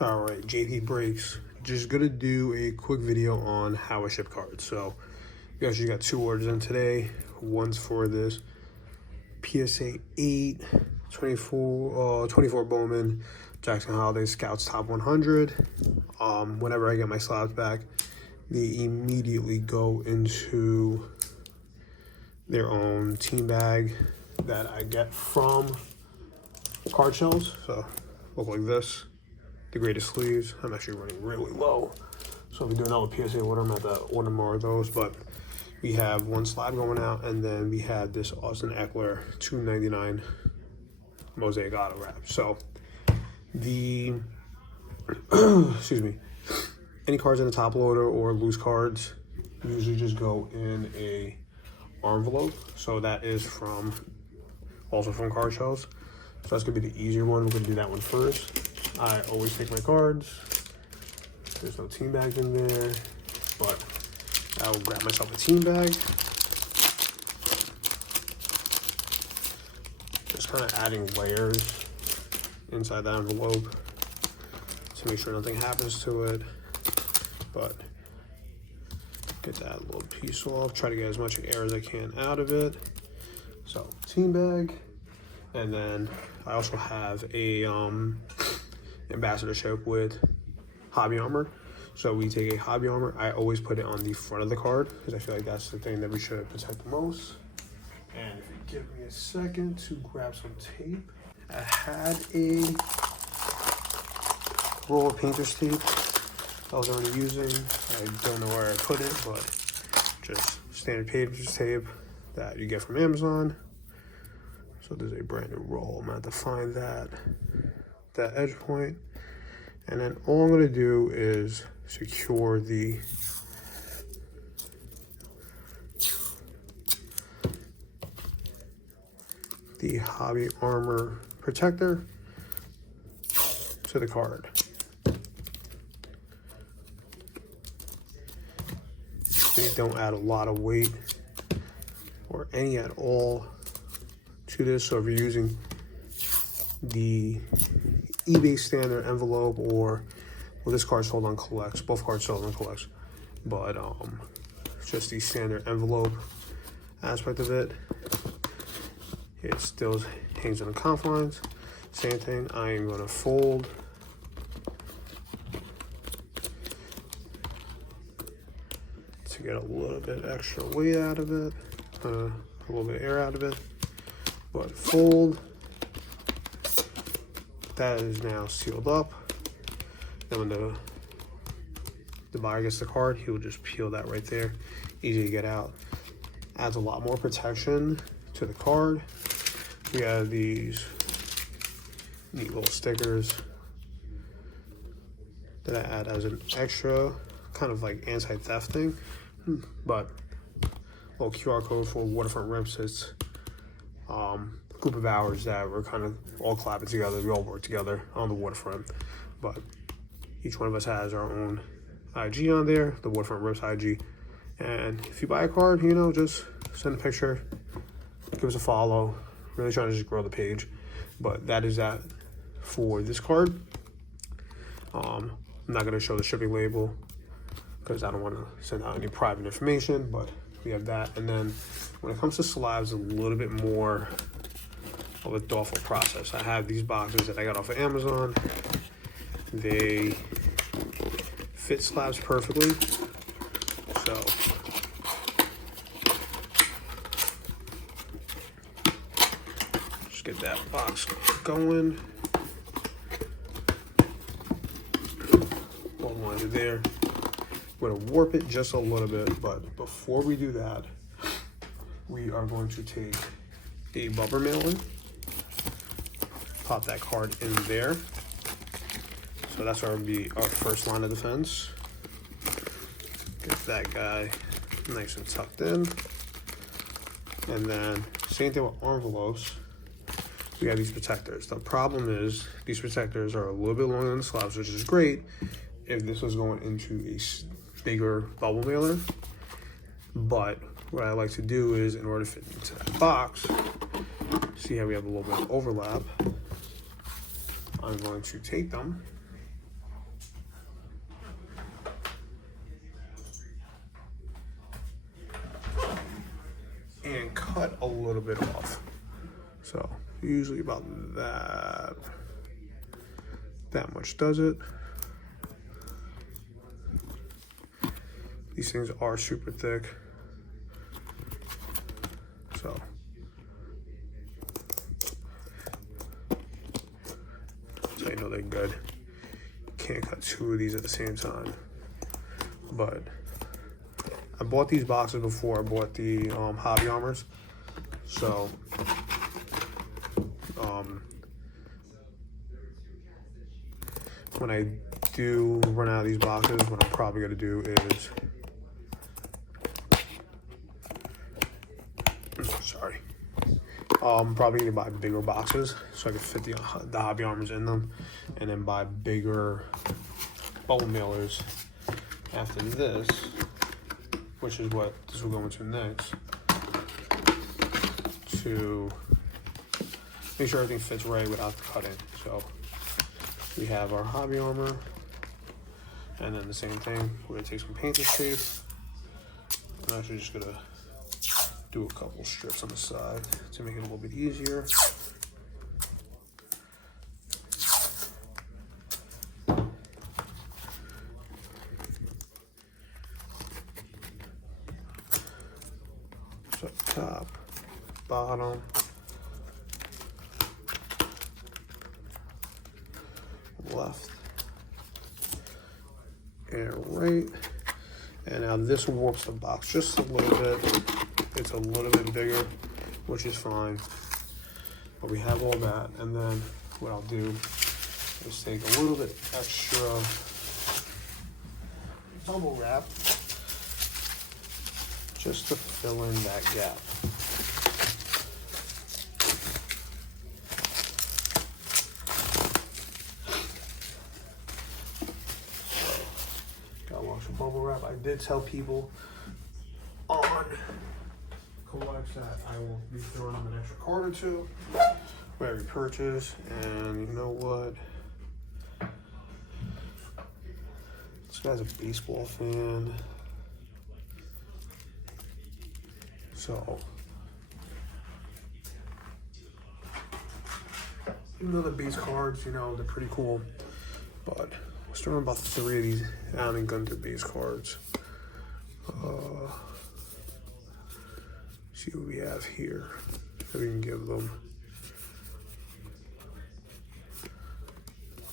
All right, JP Breaks. Just gonna do a quick video on how I ship cards. So we actually got 2 orders in today. One's for this PSA 8 24 Bowman Jackson Holiday Scouts Top 100. Whenever I get my slabs back, they immediately go into their own team bag that I get from card shells. So look like this. The greatest sleeves. I'm actually running really low, so if we do another PSA order, I'm at to order more of those. But we have 1 slab going out, and then we have this Austin Eckler $2.99 mosaic auto wrap. So the excuse me, any cards in a top loader or loose cards usually just go in a envelope. So that is also from card shells. So that's gonna be the easier one. We're gonna do that one first. I always take my cards. There's no team bags in there, but I'll grab myself a team bag. Just kind of adding layers inside the envelope to make sure nothing happens to it. But get that little piece off. Try to get as much air as I can out of it. So team bag, and then I also have a ambassadorship with Hobby Armor. So we take a Hobby Armor. I always put it on the front of the card because I feel like that's the thing that we should protect the most. And if you give me a second to grab some tape, I had a roll of painter's tape I was already using. I don't know where I put it, but just standard painter's tape that you get from Amazon. So there's a brand new roll. I'm gonna have to find that edge point, and then all I'm going to do is secure the Hobby Armor protector to the card. They don't add a lot of weight or any at all to this, so if you're using the eBay standard envelope, or well, this card's sold on CollX, both cards sold on CollX, but just the standard envelope aspect of it, it still hangs on the confines. Same thing, I am going to fold to get a little bit extra weight out of it, a little bit of air out of it, but fold. That is now sealed up. Then when the buyer gets the card, he will just peel that right there. Easy to get out. Adds a lot more protection to the card. We have these neat little stickers that I add as an extra, kind of like anti-theft thing. But little QR code for waterfront rips. It's group of hours that we're kind of all clapping together. We all work together on the waterfront, but each one of us has our own IG on there, the Waterfront Rips IG. And if you buy a card, you know, just send a picture, give us a follow. Really trying to just grow the page, but that is that for this card. I'm not going to show the shipping label because I don't want to send out any private information, but we have that. And then when it comes to slabs, a little bit more of a thoughtful process. I have these boxes that I got off of Amazon. They fit slabs perfectly. So just get that box going. All the lines are there. We're gonna warp it just a little bit, but before we do that, we are going to take a bumper mailer, pop that card in there. So that's going to be our first line of defense. Get that guy nice and tucked in. And then same thing with envelopes. We have these protectors. The problem is these protectors are a little bit longer than the slabs, which is great if this was going into a bigger bubble mailer. But what I like to do is, in order to fit into that box, see how we have a little bit of overlap, I'm going to take them and cut a little bit off. So usually about that much does it. These things are super thick, so you know they're good. Can't cut two of these at the same time. But I bought these boxes before I bought the Hobby Armors, so when I do run out of these boxes, what I'm probably gonna do is, sorry, I'm probably gonna buy bigger boxes so I can fit the Hobby Armors in them, and then buy bigger bubble mailers after this, which is what this will go into next, to make sure everything fits right without the cutting. So we have our Hobby Armor, and then the same thing, we're gonna take some painter's tape. I'm actually just gonna do a couple strips on the side to make it a little bit easier. So top, bottom, left, and right. And now this warps the box just a little bit. It's a little bit bigger, which is fine. But we have all that. And then what I'll do is take a little bit extra bubble wrap just to fill in that gap. Got lots of bubble wrap. I did tell people on CollX that I will be throwing them an extra card or two for every purchase. And you know what? This guy's a baseball fan. So, even though the base cards, you know, they're pretty cool, but let's throw about 3 of these Allen and Gunter base cards. See what we have here that we can give them.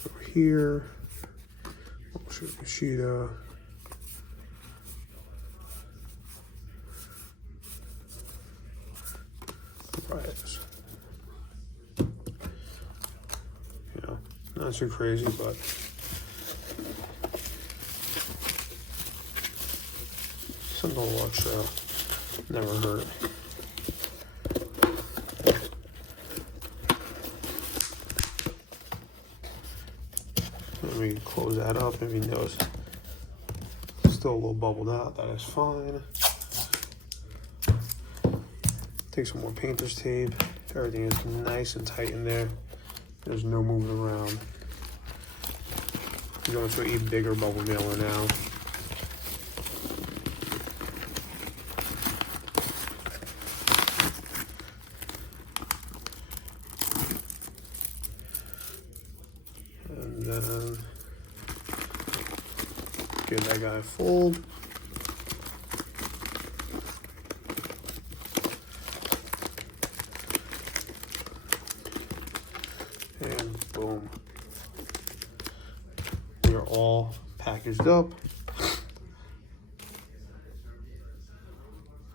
Over here, Machida. Right. You know, not too crazy, but something to watch out. Never hurt. Let me close that up. If you notice, still a little bubbled out. That is fine. Take some more painter's tape. Everything is nice and tight in there. There's no moving around. I'm going to a bigger bubble mailer now. And then give that guy a fold. And boom. We are all packaged up.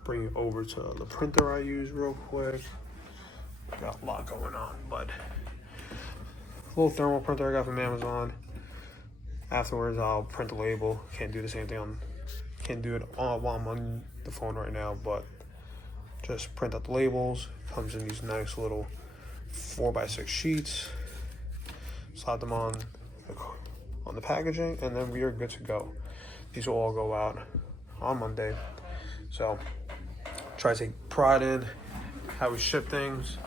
Bring it over to the printer I use real quick. Got a lot going on, but little thermal printer I got from Amazon. Afterwards, I'll print the label. Can't do the same thing can't do it while I'm on the phone right now, but just print out the labels. Comes in these nice little 4x6 sheets. Slide them on the packaging, and then we are good to go. These will all go out on Monday. So try to take pride in how we ship things.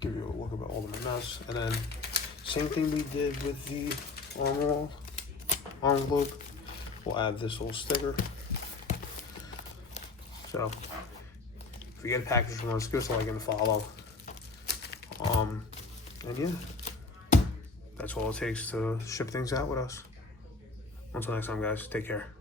Give you a look at all the mess, and then same thing we did with the envelope. We'll add this little sticker. So if you get a package from us, give us a like and a follow. And yeah, that's all it takes to ship things out with us. Until next time, guys, take care.